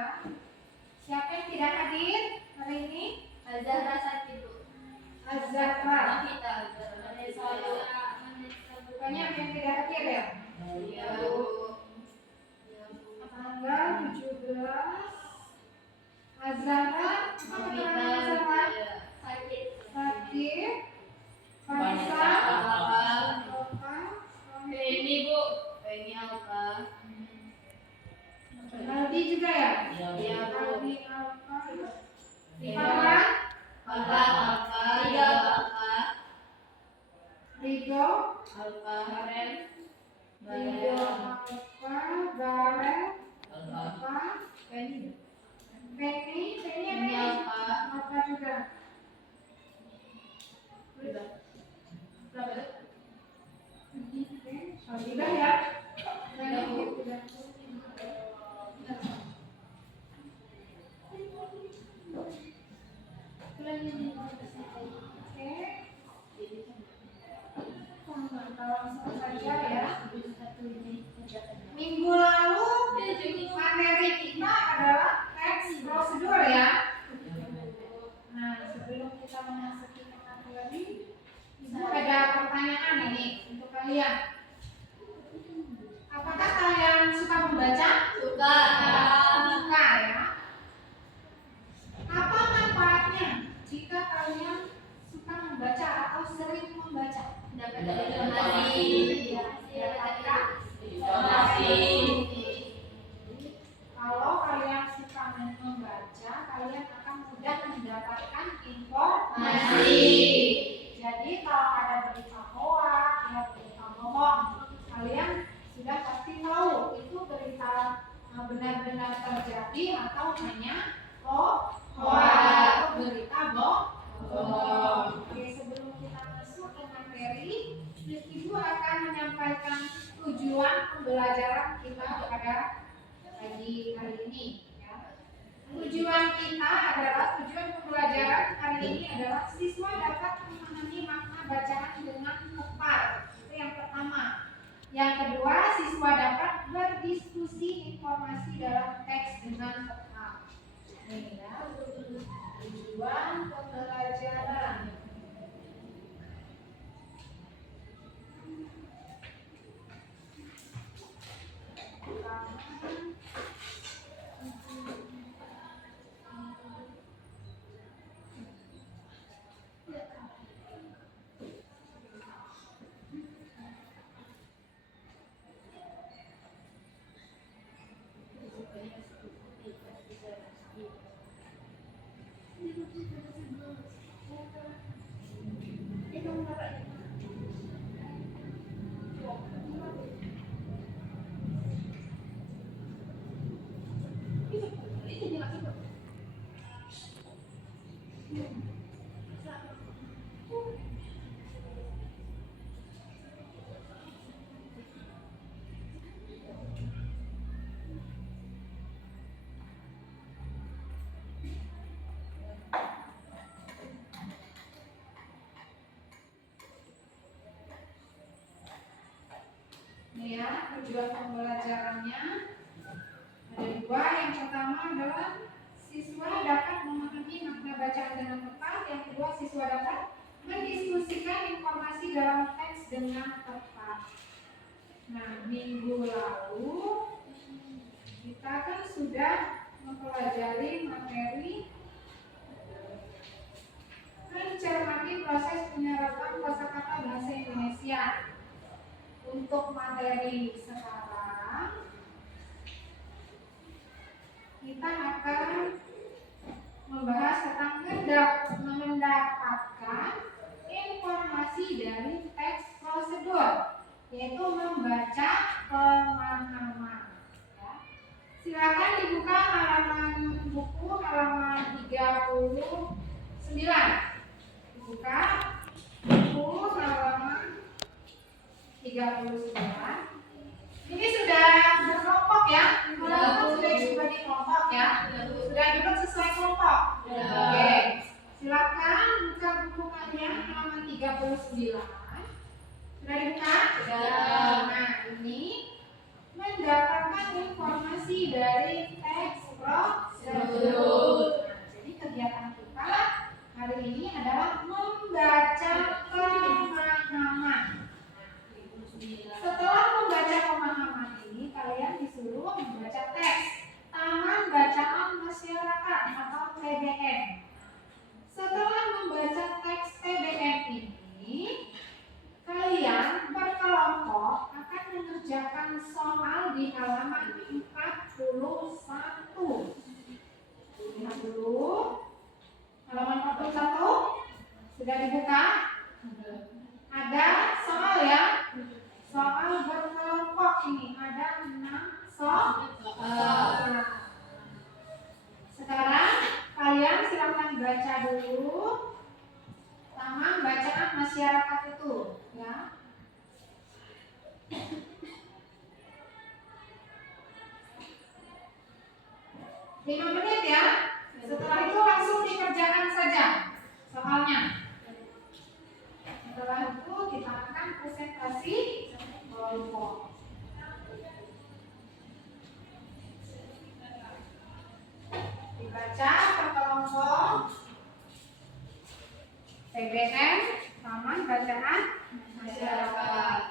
ya. Siapa yang tidak hadir hari ini? Azahra sakit, Bu. Azahra. Kita Bukannya yang tidak hadir ya? Iya, Bu. Tanggal 17 Azahra. Apa keterangan Azahra? Sakit. Sakit. Vanessa. Alfa. Ini, Bu. Ini Alfa. Aldi juga ya? Iya, Bu. Aldi Alfa. Alfa. Alfa. Iya, Alfa. Rido. Alfa. Baren. Rido Alfa. Baren. Alfa. Penny. Ini Alfa. Alfa juga. Berapa? Aldiba ya? Langsung saja ya. Minggu lalu materi kita adalah teks prosedur ya. Nah, sebelum kita memasuki materi, Ibu ada pertanyaan ini untuk kalian. Apakah kalian suka membaca? Suka. Suka ya. Apa manfaatnya jika kalian suka membaca atau sering membaca? Dapat informasi. Dapatkan Informasi. Kalau kalian suka membaca, kalian akan mudah mendapatkan informasi. Jadi kalau ada berita hoax, ya berita bohong, kalian sudah pasti tahu itu berita benar-benar terjadi atau hanya hoax atau berita bohong. Oke, sebelum kita masuk ke materi, Ibu akan menyampaikan tujuan pembelajaran kita pada pagi hari ini. Ya. Tujuan kita adalah tujuan pembelajaran hari ini adalah siswa dapat memahami makna bacaan dengan tepat. Itu yang pertama. Yang kedua, siswa dapat berdiskusi informasi dalam teks dengan tepat. Ini ya, tujuan pembelajaran. Ini ya, tujuan pembelajarannya ada dua. Yang pertama adalah siswa dapat memahami makna bacaan dengan tepat. Yang kedua, siswa dapat mendiskusikan informasi dalam teks dengan tepat. Nah, minggu lalu kita kan sudah mempelajari materi mencermati proses penyerapan kosakata bahasa Indonesia. Untuk materi sekarang kita akan membahas tentang mendapatkan informasi dari teks prosedur, yaitu membaca pemahaman. Ya. Silakan dibuka halaman buku halaman 39. Dibuka buku halaman 39. Ini sudah berkelompok ya. Kelompok sudah dibagi kelompok ya. Sudah duduk sesuai kelompok. Oke. Silakan buka buku kalian halaman 39. Sudah dibuka? Nah, ini mendapatkan informasi dari teks prosedur. masyarakat itu, ya. Lima menit ya. Setelah itu langsung dikerjakan saja soalnya. Setelah itu kita akan presentasi kelompok. Dibaca per kelompok. TBM, Taman Bacaan Masyarakat.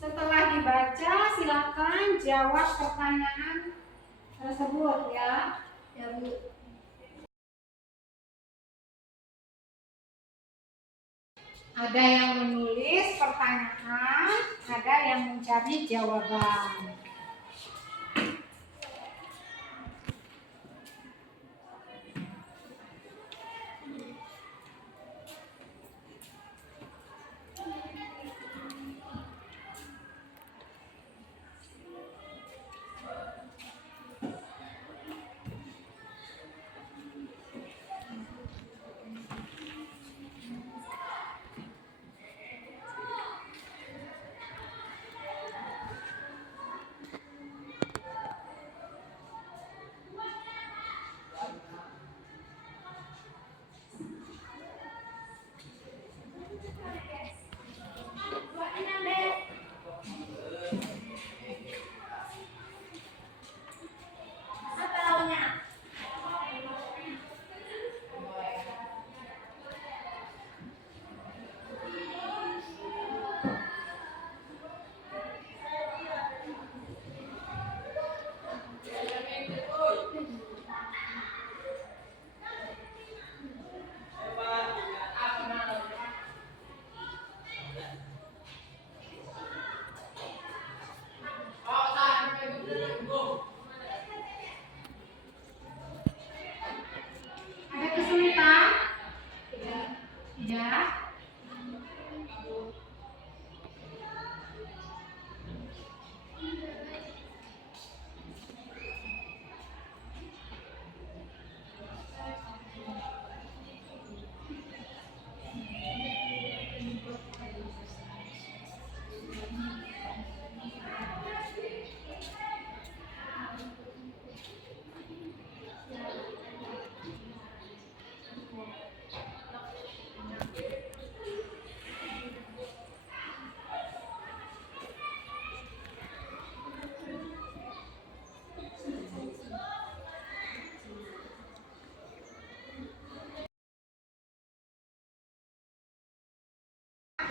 Setelah dibaca, silakan jawab pertanyaan tersebut ya. Ya, Bu. Ada yang menulis pertanyaan, ada yang mencari jawaban. Ada kesulitan? Ya.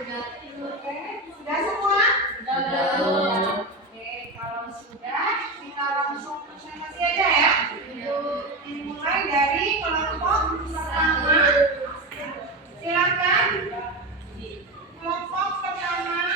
Sudah semua? Sudah. Oke, kalau sudah kita langsung presentasi aja ya. Dimulai dari kelompok pertama. Silakan. Kelompok pertama.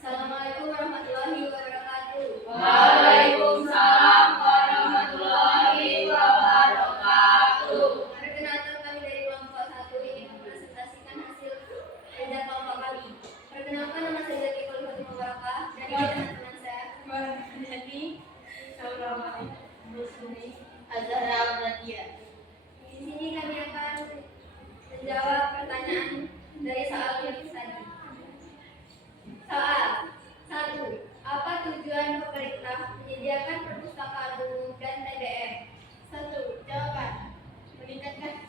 Assalamualaikum warahmatullahi wabarakatuh. Waalaikumsalam warahmatullahi wabarakatuh. Perkenalkan kami dari kelompok 1 ingin mempresentasikan hasil kerja kelompok kami. Perkenalkan nama saya Zaki Fatimah Mubarakah dan ini teman-teman saya. Jadi, Azhara Nadia. di sini kami akan menjawab pertanyaan dari soal yang tadi. Soal 1. Apa tujuan pemerintah menyediakan perpustakaan umum dan TBM? 1. Jawaban. Meningkatkan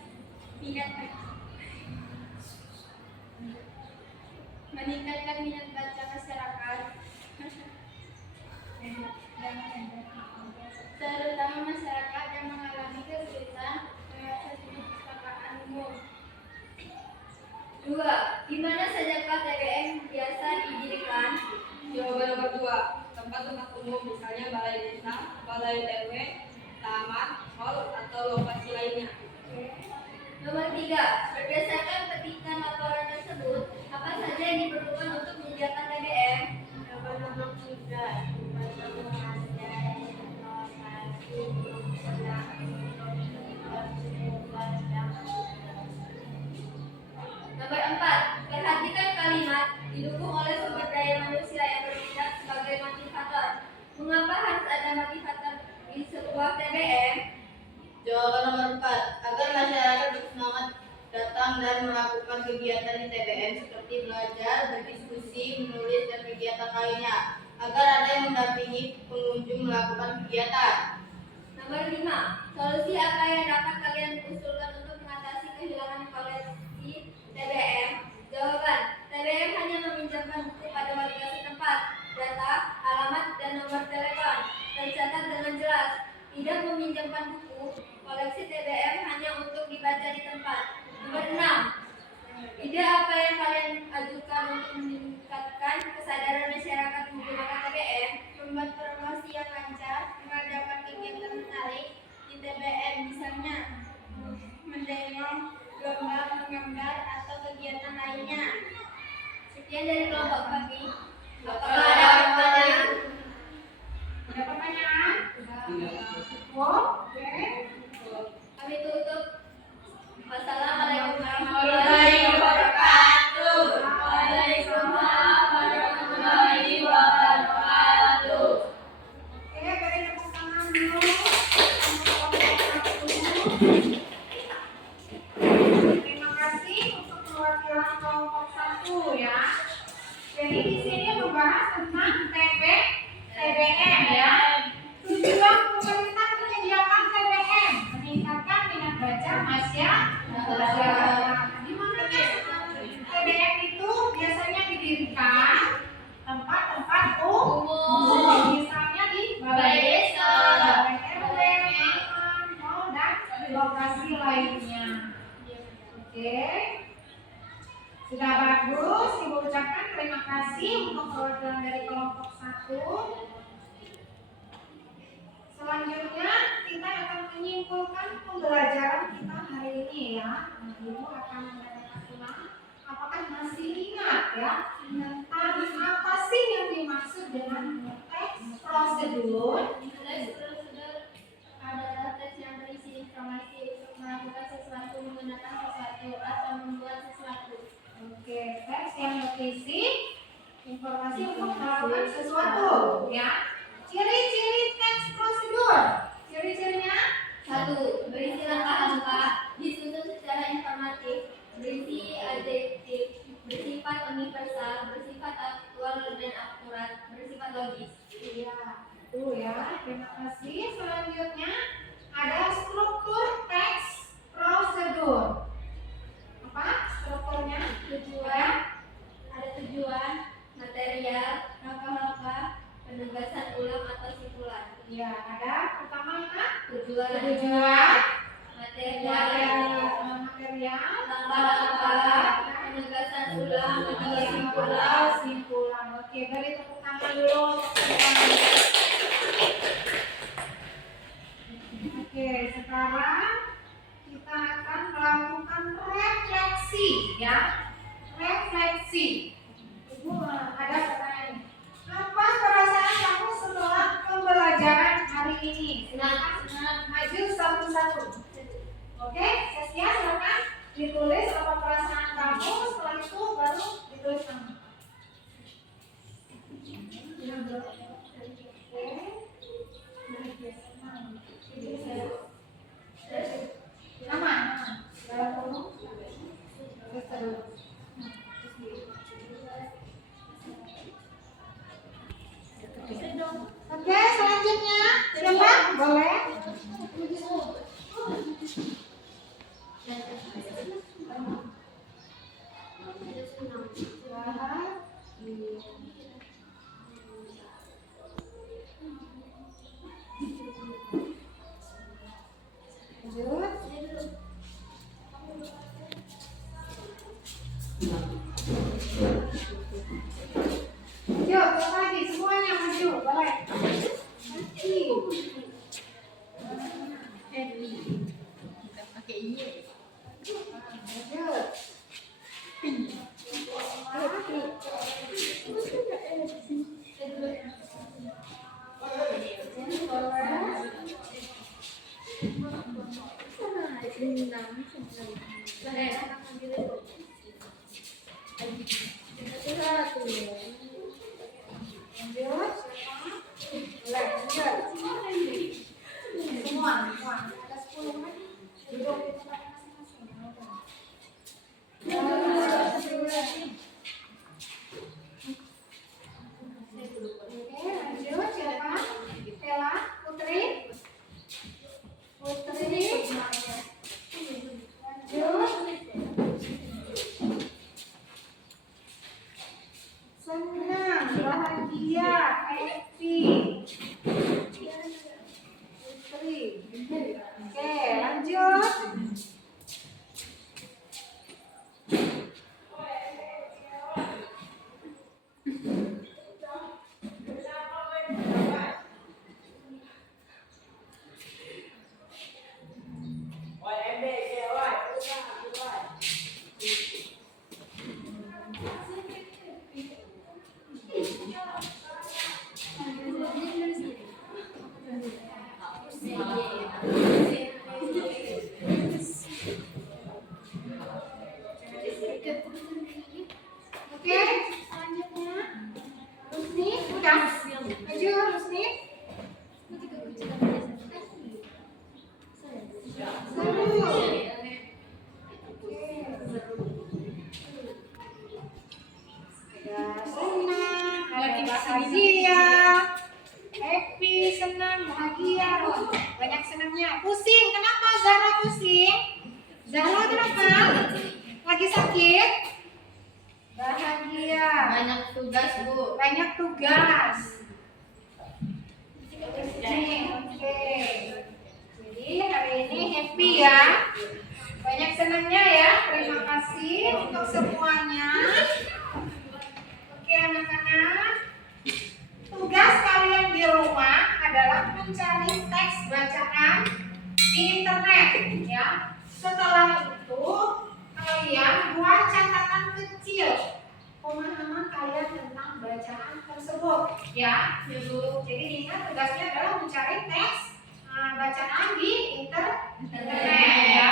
minat baca masyarakat, terutama masyarakat yang mengalami kesulitan mengakses perpustakaan umum. 2. Di mana sajakah TBM biasa Jawaban nomor 2. Tempat-tempat umum misalnya balai desa, balai RW, taman, hall, atau lokasi lainnya. Nomor 3. Berdasarkan petikan laporan tersebut, apa saja yang diperlukan untuk menyediakan TBM? Jawaban nomor 3. Nomor 4. Perhatikan kalimat didukung oleh sumber daya manusia yang bertindak sebagai motivator. Mengapa harus ada motivator di sebuah TBM? Jawaban nomor 4. Agar masyarakat bersemangat datang dan melakukan kegiatan di TBM seperti belajar, berdiskusi, menulis, dan kegiatan lainnya. Agar ada yang mendampingi pengunjung melakukan kegiatan. Nomor 5. Solusi apa yang dapat kalian usulkan untuk mengatasi kehilangan koleksi TBM? Jawaban. TBM hanya meminjamkan buku pada warga setempat. Data, alamat, dan nomor telepon tercatat dengan jelas. Tidak meminjamkan buku, koleksi TBM hanya untuk dibaca di tempat. Nomor 6. Ide apa yang kalian ajukan untuk meningkatkan kesadaran masyarakat menggunakan TBM? Membuat promosi yang lancar, mengadakan kegiatan menarik di TBM, misalnya mendemo, lomba menggambar, atau kegiatan lainnya. Sekian dari kelompok kami. Apakah ada pertanyaan? Ada pertanyaan? Oh, oke. Kami tutup. Wassalamualaikum Warahmatullahi wabarakatuh. Waalaikumsalam warahmatullahi wabarakatuh. Oke, beri tepuk tangan dulu. Terima kasih untuk perwakilan kelompok 1 ya. Jadi di sini membahas tentang TBM ya. Tujuan pemerintah menyediakan TBM, meningkatkan minat baca masyarakat. Di mana TBM itu biasanya didirikan tempat-tempat umum, misalnya di balai desa, balai RW, taman, mall, dan lokasi lainnya. Oke, sudah bagus. Ibu ucapkan terima kasih untuk perwakilan dari kelompok 1. Selanjutnya kita akan menyimpulkan pembelajaran kita hari ini ya. Ibu akan menanyakan ulang. Apakah masih ingat ya tentang apa sih yang dimaksud dengan teks prosedur? Teks prosedur adalah teks yang berisi informasi untuk melakukan sesuatu, menggunakan sesuatu, atau membuat sesuatu. Oke, teks yang berisi informasi untuk melakukan sesuatu ya. Ciri-ciri teks prosedur. Ciri-cirinya 1. Berisi langkah-langkah, disusun secara informatif, berisi adjektif, bersifat universal, bersifat aktual dan akurat, bersifat logis. iya, itu ya. Terima kasih. Selanjutnya ada struktur teks prosedur. Apa strukturnya? Tujuan, ada tujuan, material, langkah-langkah, penegasan ulang atau simpulan. Ya, ada pertama apa? Tujuan, Material, material, langkah-langkah, penegasan ulang atau simpulan. simpulan. Oke, beri tepuk tangan dulu. Oke, sekarang kita akan melakukan refleksi ya. Refleksi. Ibu ada pertanyaan. Apa perasaan kamu setelah pembelajaran hari ini? Silakan maju satu-satu. Oke, Saskia silakan ditulis apa perasaan kamu. Setelah itu baru ditulis nama. Nama. Oke, selanjutnya siapa? Boleh? Lanjut. Semua. Ada 10 kan? Duduk di tempat masing-masing. Oke, lanjut. Siapa? Ella, Putri. Senang, bahagia, happy. Putri. Oke, lanjut. Oke, selanjutnya Rusni, udah? Maju Rusni. Senang, bahagia, happy, senang, bahagia, banyak senangnya. Pusing, kenapa Zahra pusing? Zahra kenapa? Lagi sakit? Bahagia. Banyak tugas, Bu. Banyak tugas. Oke. Jadi hari ini happy ya. Banyak senangnya ya. Terima kasih untuk semuanya. Oke anak-anak. Tugas kalian di rumah adalah mencari teks bacaan di internet ya. Setelah itu kalian buat catatan kecil pemahaman kalian tentang bacaan tersebut ya. Jadi ingat tugasnya adalah mencari teks bacaan di internet ya.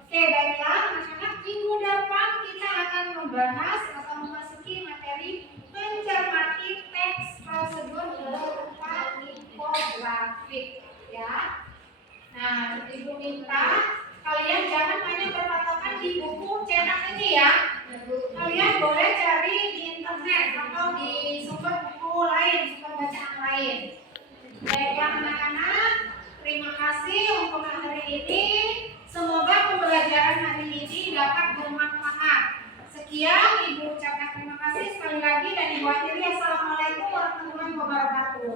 Oke baiklah anak-anak, minggu depan kita akan membahas atau memasuki materi mencermati teks prosedur berupa infografik ya. Nah, Ibu minta kalian jangan hanya berpatokan di buku cetak ini ya. Kalian boleh cari di internet atau di sumber buku lain, sumber bacaan lain. Baiklah anak-anak, terima kasih untuk hari ini. Semoga pembelajaran hari ini dapat bermanfaat. Sekian, Ibu ucapkan terima kasih sekali lagi dan Ibu akhiri. Assalamualaikum warahmatullahi wabarakatuh.